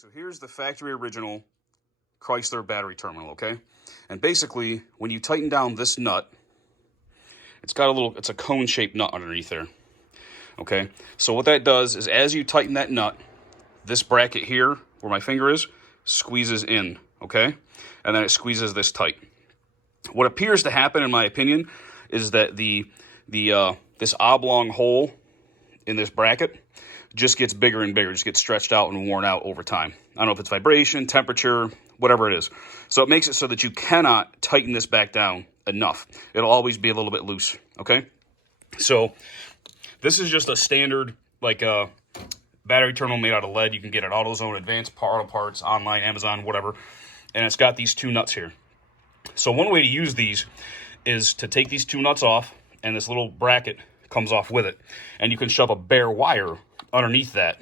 So here's the factory original Chrysler battery terminal, okay? And basically, when you tighten down this nut, it's a cone-shaped nut underneath there, okay? So what that does is as you tighten that nut, this bracket here, where my finger is, squeezes in, okay? And then it squeezes this tight. What appears to happen, in my opinion, is that this oblong hole in this bracket just gets bigger and bigger, just gets stretched out and worn out over time. I don't know if it's vibration, temperature, whatever it is. So it makes it so that you cannot tighten this back down enough. It'll always be a little bit loose, okay? So this is just a standard, battery terminal made out of lead. You can get at AutoZone, Advanced Auto Parts, online, Amazon, whatever. And it's got these two nuts here. So one way to use these is to take these two nuts off, and this little bracket comes off with it. And you can shove a bare wire underneath that,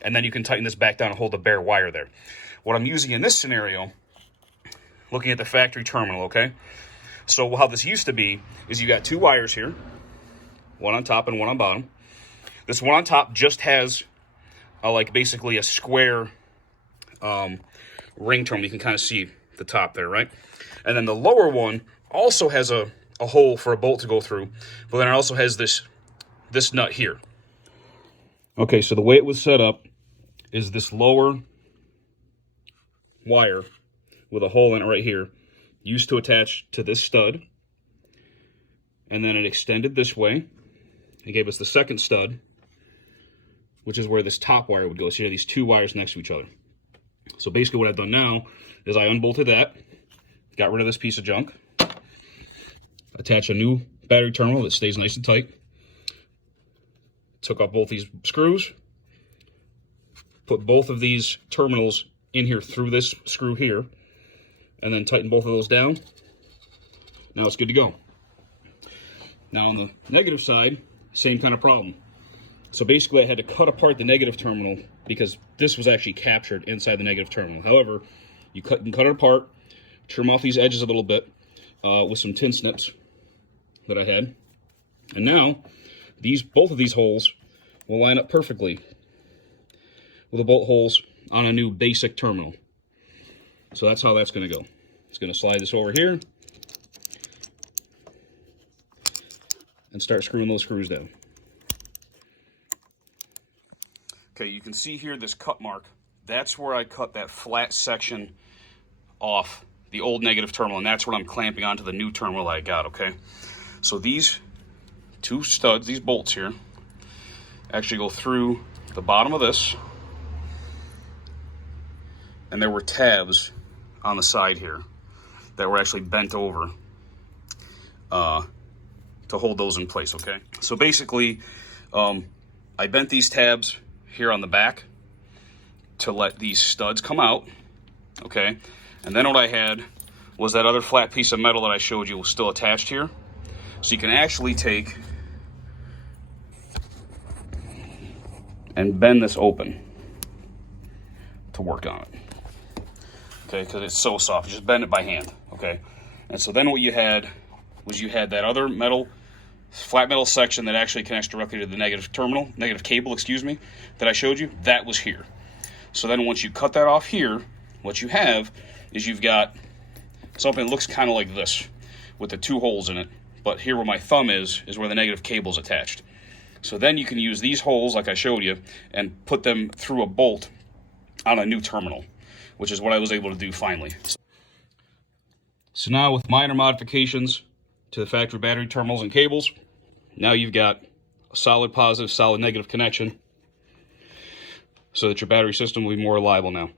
and then you can tighten this back down and hold the bare wire there. What I'm using in this scenario, looking at the factory terminal, okay? So how this used to be is you got two wires here, one on top and one on bottom. This one on top just has basically a square ring terminal. You can kind of see the top there, right? And then the lower one also has a hole for a bolt to go through, but then it also has this nut here. Okay, so the way it was set up is this lower wire with a hole in it right here used to attach to this stud, and then it extended this way. It gave us the second stud, which is where this top wire would go. So you have these two wires next to each other. So basically what I've done now is I unbolted that, got rid of this piece of junk, attach a new battery terminal that stays nice and tight, took off both these screws, put both of these terminals in here through this screw here, and then tighten both of those down. Now it's good to go. Now on the negative side, same kind of problem. So basically I had to cut apart the negative terminal because this was actually captured inside the negative terminal. However, you can cut it apart, trim off these edges a little bit with some tin snips that I had. And now both of these holes will line up perfectly with the bolt holes on a new basic terminal. So that's how that's going to go. It's going to slide this over here and start screwing those screws down. Okay, you can see here this cut mark. That's where I cut that flat section off the old negative terminal, and that's what I'm clamping onto the new terminal I got, okay? So these two studs, these bolts here, actually go through the bottom of this, and there were tabs on the side here that were actually bent over to hold those in place, okay? So basically, I bent these tabs here on the back to let these studs come out, okay? And then what I had was that other flat piece of metal that I showed you was still attached here. So you can actually take and bend this open to work on it, okay? Because it's so soft, just bend it by hand, okay? And so then what you had was that other flat metal section that actually connects directly to the negative cable, that I showed you. That was here. So then once you cut that off here, what you have is you've got something that looks kind of like this with the two holes in it. But here where my thumb is where the negative cable is attached. So then you can use these holes like I showed you and put them through a bolt on a new terminal, which is what I was able to do finally. So now with minor modifications to the factory battery terminals and cables, now you've got a solid positive, solid negative connection so that your battery system will be more reliable now.